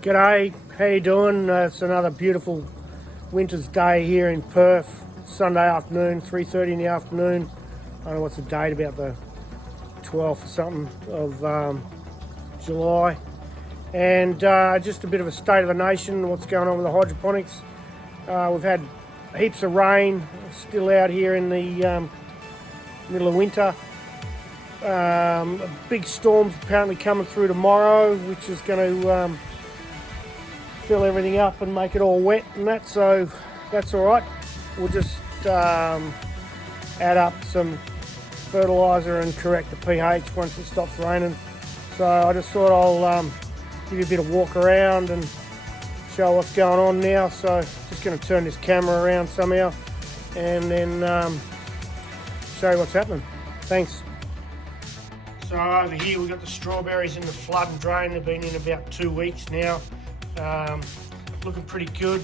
G'day, how you doing? It's another beautiful winter's day here in Perth. Sunday afternoon, 3:30 in the afternoon. I don't know what's the date, about the 12th or something of July. And just a bit of a state of the nation, what's going on with the hydroponics. We've had heaps of rain still out here in the middle of winter. A big storm's apparently coming through tomorrow, which is going to fill everything up and make it all wet and that, so that's all right. We'll just add up some fertiliser and correct the pH once it stops raining. So I just thought I'll give you a bit of walk around and show what's going on now. So just going to turn this camera around somehow and then show you what's happening. Thanks. So over here we've got the strawberries in the flood and drain. They've been in about 2 weeks now. Looking pretty good.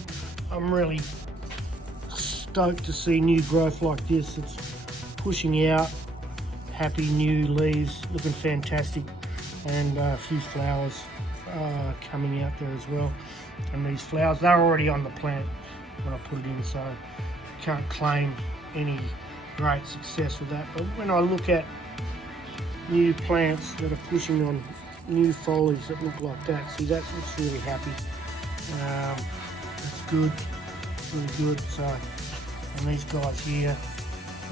I'm really stoked to see new growth like this. It's pushing out happy new leaves, looking fantastic, and a few flowers coming out there as well. And these flowers, they're already on the plant when I put it in, so I can't claim any great success with that. But when I look at new plants that are pushing on new foliage that look like that, see, that's what's really happy. That's good, really good. So, and these guys here,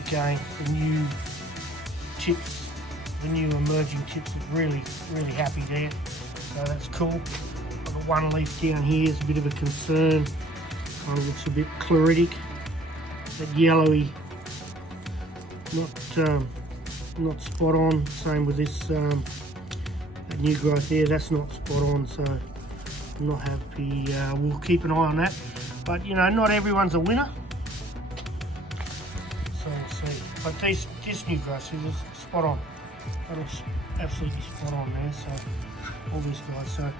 again, the new tips, the new emerging tips, are really happy there. So that's cool. I've got one leaf down here, it's a bit of a concern. Kind of looks a bit chloritic, that yellowy, not spot on. Same with this that new growth there, that's not spot on, so I'm not happy. We'll keep an eye on that, but you know, not everyone's a winner, so we'll see. But this new growth, see, is spot on. That looks absolutely spot on there. So all these guys, so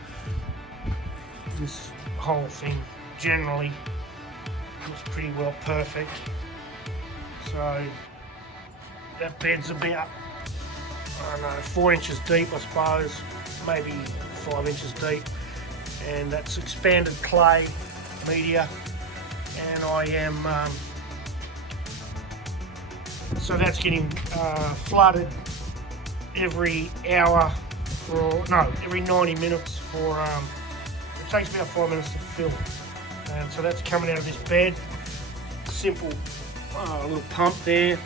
this whole thing generally looks pretty well perfect. So that bed's about, I don't know, 4 inches deep, I suppose, maybe 5 inches deep, and that's expanded clay media, and I am so that's getting flooded every hour every 90 minutes for it takes about 5 minutes to fill, and so that's coming out of this bed. Simple little pump there,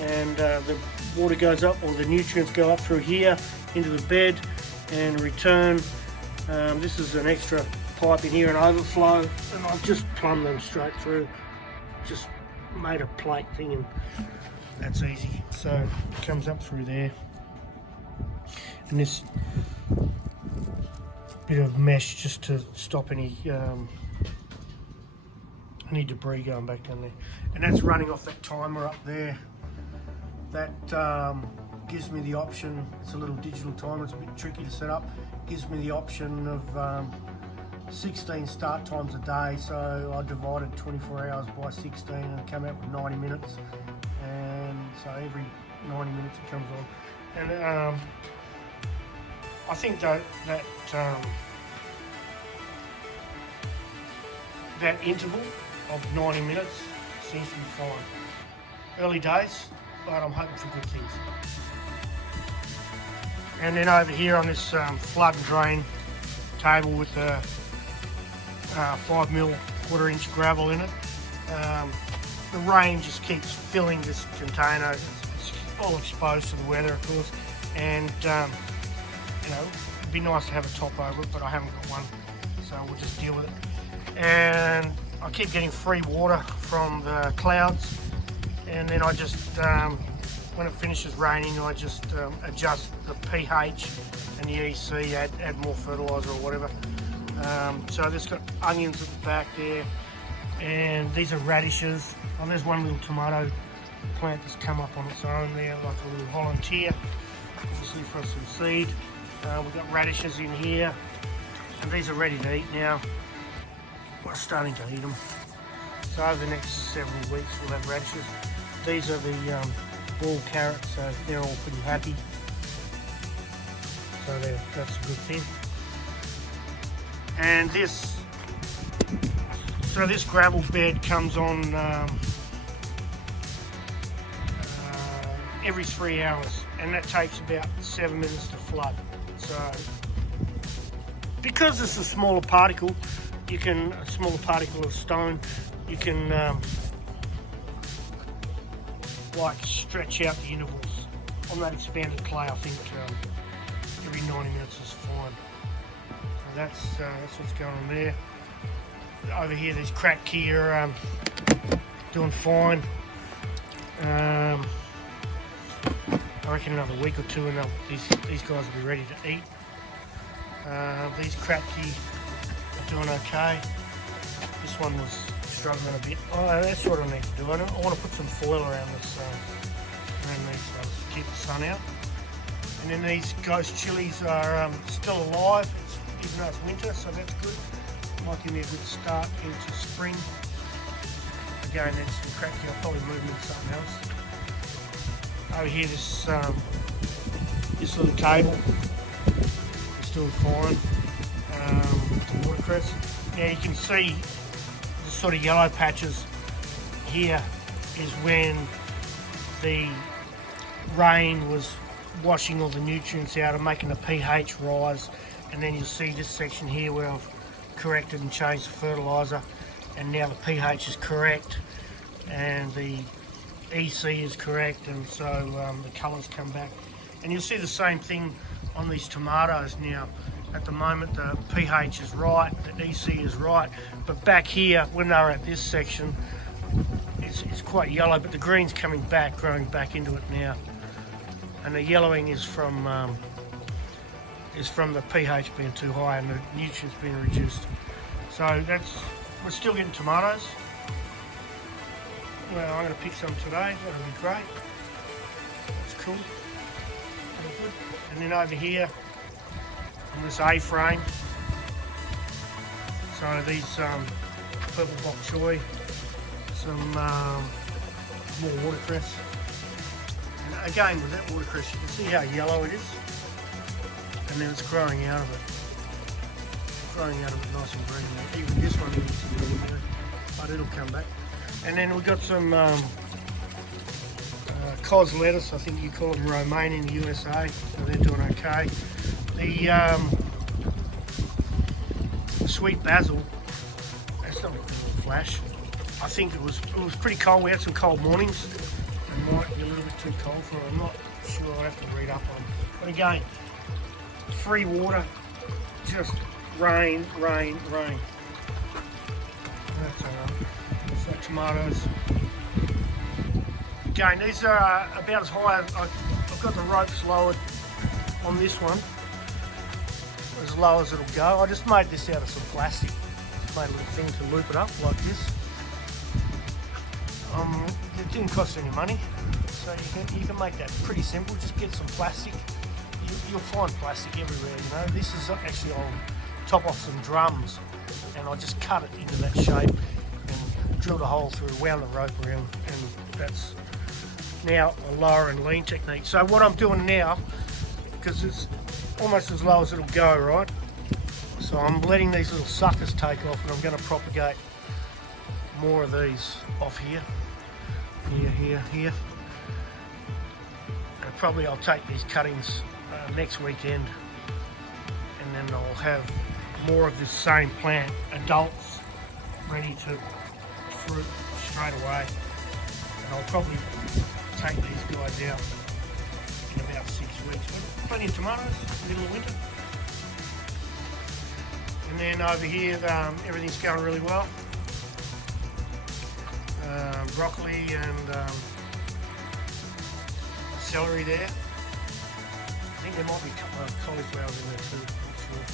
and the water goes up, or the nutrients go up through here into the bed and return. This is an extra pipe in here, an overflow, and I've just plumbed them straight through. Just made a plate thing, and that's easy. So it comes up through there, and this bit of mesh just to stop any debris going back down there, and that's running off that timer up there. That gives me the option, it's a little digital timer, it's a bit tricky to set up, gives me the option of 16 start times a day. So I divided 24 hours by 16 and come out with 90 minutes, and so every 90 minutes it comes on. And I think that interval of 90 minutes seems to be fine. Early days, but I'm hoping for good things. And then over here on this flood and drain table with the 5mm 1/4 inch gravel in it, the rain just keeps filling this container. It's all exposed to the weather, of course, and you know, it'd be nice to have a top over it, but I haven't got one, so we'll just deal with it. And I keep getting free water from the clouds, and then I just when it finishes raining, I just adjust the pH and the EC, add more fertiliser or whatever. So this got onions at the back there, and these are radishes. Oh, there's one little tomato plant that's come up on its own there, like a little volunteer, obviously for some seed. We've got radishes in here, and these are ready to eat now. We're starting to eat them. So over the next several weeks we'll have radishes. These are the ball carrots, so they're all pretty happy. So that's a good thing. And this, so this gravel bed comes on every 3 hours, and that takes about 7 minutes to flood. So because it's a smaller particle, a smaller particle of stone, you can like stretch out the intervals. On that expanded clay, I think every 90 minutes is fine. So that's what's going on there. Over here, there's crack here, doing fine. I reckon another week or two and these guys will be ready to eat. These cracky are doing okay. This one was struggling a bit. Oh, that's what I need to do. I want to put some foil around this, around these ones to keep the sun out. And then these ghost chilies are still alive, even though it's winter, so that's good. Might give me a good start into spring. Again, that's some cracky. I'll probably move them into something else. Over here, this little table is doing fine. The watercress. Now you can see the sort of yellow patches here is when the rain was washing all the nutrients out and making the pH rise. And then you'll see this section here where I've corrected and changed the fertiliser, and now the pH is correct and the EC is correct, and so the colours come back. And you'll see the same thing on these tomatoes now. At the moment the pH is right, the EC is right, but back here when they were at this section it's quite yellow, but the green's coming back, growing back into it now. And the yellowing is from the pH being too high and the nutrients being reduced. So we're still getting tomatoes. Well, I'm going to pick some today, that'll be great. That's cool. Very good. And then over here, on this A-frame, so these purple bok choy, some more watercress. And again, with that watercress, you can see how yellow it is. And then it's growing out of it. Growing out of it nice and green. Even this one needs to be in there, but it'll come back. And then we've got some cos lettuce, I think you call them romaine in the USA, so they're doing okay. The sweet basil, that's not a flash. I think it was pretty cold. We had some cold mornings. It might be a little bit too cold for it. I'm not sure. I'll have to read up on. But again, free water, just rain. That's alright. So tomatoes. Again, these are about as high as I've got the ropes lowered on this one, as low as it'll go. I just made this out of some plastic. Just made a little thing to loop it up like this. It didn't cost any money, so you can make that pretty simple. Just get some plastic. You'll find plastic everywhere, you know. This is actually on top of some drums, and I just cut it into that shape and drilled a hole through, wound the rope around, and that's now a lower and lean technique. So what I'm doing now, because it's almost as low as it'll go, right? So I'm letting these little suckers take off, and I'm going to propagate more of these off here. Here. And probably I'll take these cuttings next weekend, and then I'll have more of this same plant, adults, ready to fruit straight away. And I'll probably take these guys out in about 6 weeks. But plenty of tomatoes, middle of winter. And then over here, everything's going really well. Broccoli and celery there. I think there might be a couple of cauliflowers in there too, I'm not sure.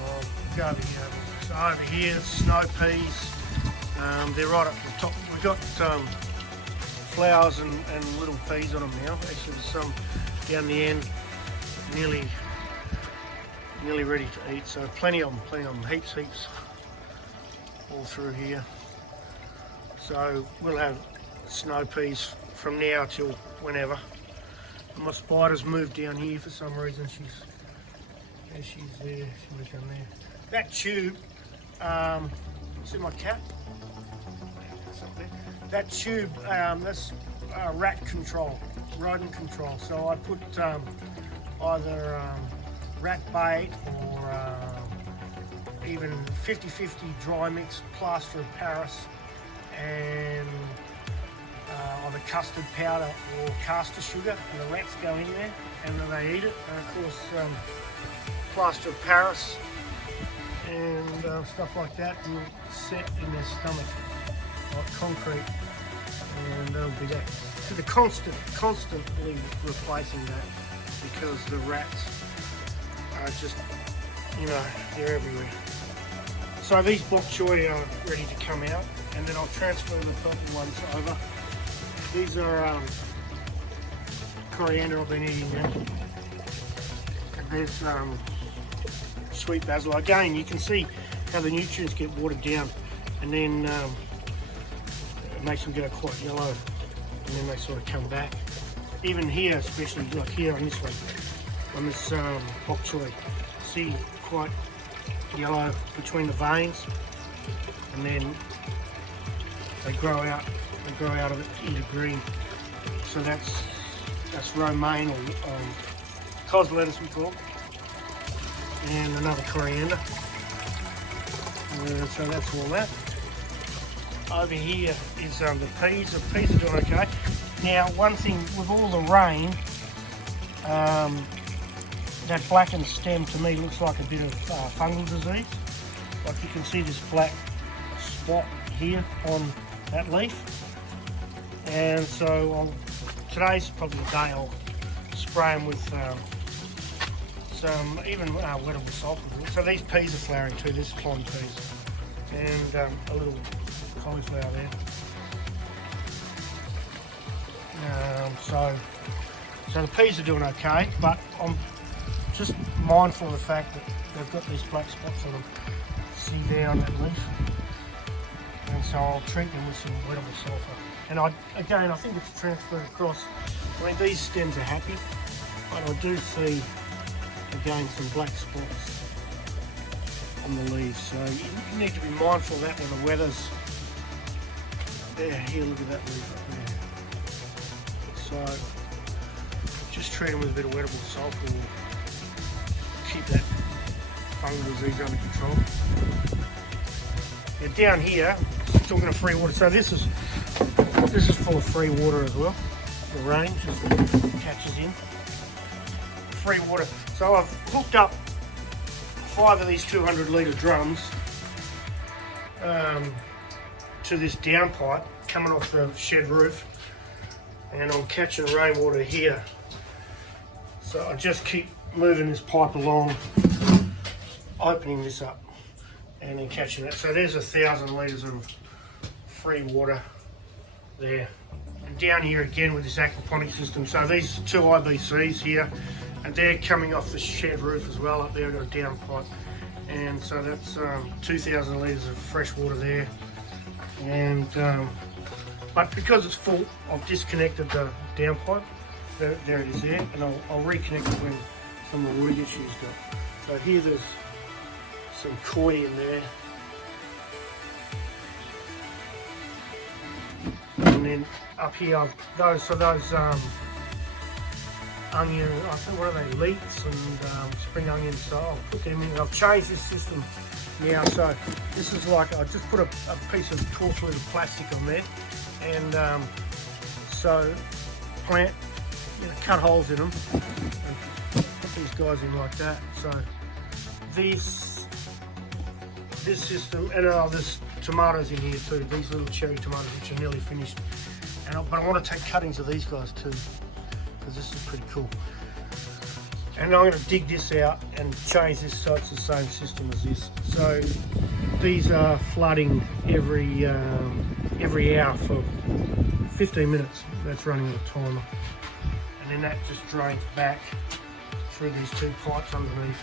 I'll go over here. So over here, snow peas. They're right up the top. We've got flowers and little peas on them now. Actually, there's some down the end, nearly ready to eat. So plenty of them, heaps, all through here. So we'll have snow peas from now till whenever. And my spider's moved down here for some reason. She's There she is there, she was down there. That tube, see my cat? That's up there. That tube, that's rat control, rodent control. So I put either rat bait or even 50-50 dry mix plaster of Paris and either custard powder or caster sugar, and the rats go in there and then they eat it. And of course plaster of Paris and stuff like that will set in their stomach like concrete, and that'll be that. So they're constantly replacing that because the rats are just, you know, they're everywhere. So these bok choy are ready to come out, and then I'll transfer the purple ones over. These are coriander I've been eating now. And there's sweet basil. Again, you can see how the nutrients get watered down, and then it makes them go quite yellow, and then they sort of come back. Even here, especially like here on this one, on this bok choy, see quite yellow between the veins, and then they grow out of it into green. So that's romaine, or cos lettuce we call it, and another coriander. So that's all that. Over here is the peas. The peas are doing okay. Now, one thing with all the rain, that blackened stem to me looks like a bit of fungal disease. Like you can see this black spot here on that leaf. And so today's probably the day I'll spray them with some even wettable sulphur. So these peas are flowering too, this is pond peas. And a little cauliflower there. So the peas are doing okay, but I'm just mindful of the fact that they've got these black spots on them. See there on that leaf. And so I'll treat them with some wettable sulphur. And I think it's transferred across. I mean, these stems are happy, but I do see, again, some black spots on the leaves. So you need to be mindful of that when the weather's there. Here, look at that leaf up there. So just treat them with a bit of wettable sulphur will keep that fungal disease under control. Now down here, still going to free water. So this is full of free water as well. The rain just catches in. Free water. So I've hooked up 5 of these 200 litre drums to this downpipe coming off the shed roof, and I'm catching rainwater here. So I just keep moving this pipe along, opening this up, and then catching it. So there's 1,000 litres of free water there. And down here again with this aquaponic system. So these 2 IBCs here, and they're coming off the shed roof as well. Up there I've got a downpipe, and so that's 2,000 litres of fresh water there. And but because it's full, I've disconnected the downpipe. There it is there, and I'll reconnect it when some of the water gets used up. So here there's some koi in there. And then up here, those onion, I think, what are they, leeks and spring onions. So I'll put them in. I've changed this system now. So this is like, I just put a piece of torch of plastic on there, and so plant, cut holes in them and put these guys in like that. So this system, and there's tomatoes in here too, these little cherry tomatoes which are nearly finished. But I want to take cuttings of these guys too, because this is pretty cool. And I'm going to dig this out and change this so it's the same system as this. So these are flooding every hour for 15 minutes. That's running the timer. And then that just drains back through these 2 pipes underneath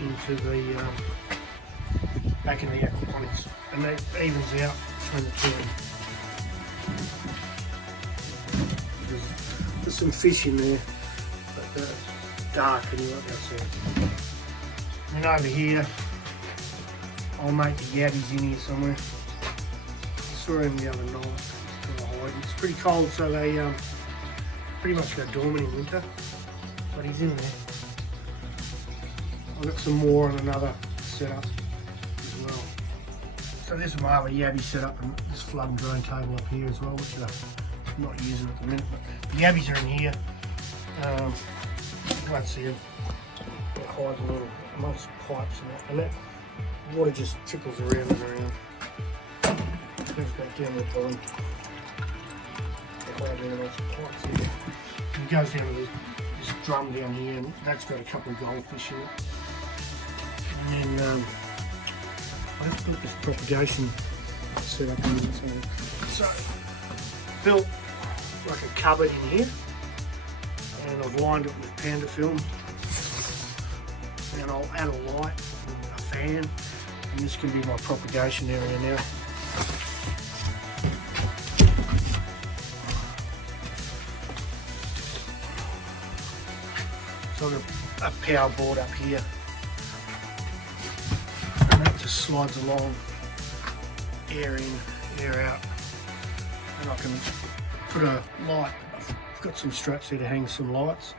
into the back in the aquaponics, and that evens out between the 2 of them. There's some fish in there, but dark anyway, that's it. then over here, I'll make the yabbies in here somewhere. I saw him the other night. It's pretty cold, so they pretty much go dormant in winter. But he's in there. I've got some more on another setup as well. So this is my other yabby setup, and this flood and drain table up here as well, which I'm not using at the minute. But the yabbies are in here. You can't see them. It hides a little amongst pipes and that water just trickles around and around. Goes back down the bottom. It goes down to this drum down here, and that's got a couple of goldfish in it. And then I have to put this propagation set up in it. So built like a cupboard in here, and I've lined it with panda film, and I'll add a light and a fan, and this can be my propagation area now. So I've got a power board up here, and that just slides along, air in, air out, and I can put a light. I've got some straps here to hang some lights,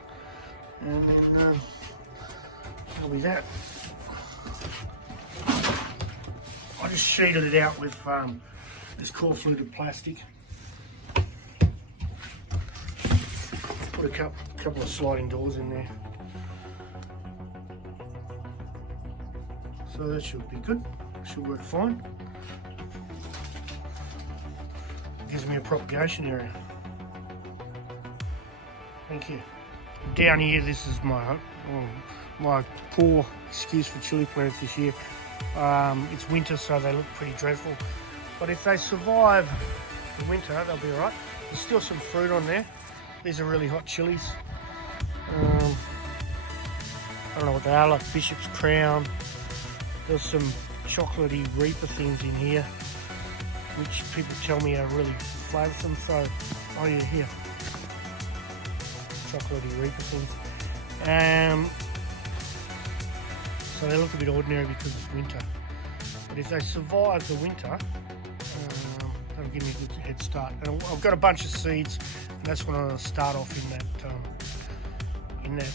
and then that'll be that. I just sheeted it out with this core fluted plastic. Put a couple of sliding doors in there. So that should be good, should work fine. Gives me a propagation area. Thank you. Down here, this is my poor excuse for chili plants this year. It's winter, so they look pretty dreadful. But if they survive the winter, they'll be alright. There's still some fruit on there. These are really hot chilies. I don't know what they are, like Bishop's Crown. There's some chocolatey Reaper things in here, which people tell me are really flavoursome. So, oh yeah, here, chocolatey Reaper things. So they look a bit ordinary because it's winter. But if they survive the winter, that'll give me a good head start. And I've got a bunch of seeds, and that's when I'm going to start off in that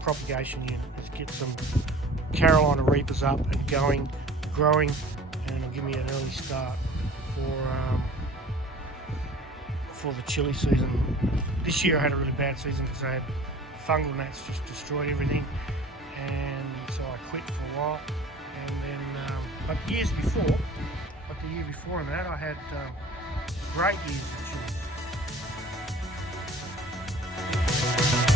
propagation unit. Let's get some Carolina Reapers up and going, growing, and it'll give me an early start for the chili season. This year I had a really bad season because I had fungal gnats just destroyed everything, and so I quit for a while. And then, but the year before and that, I had great years of chili.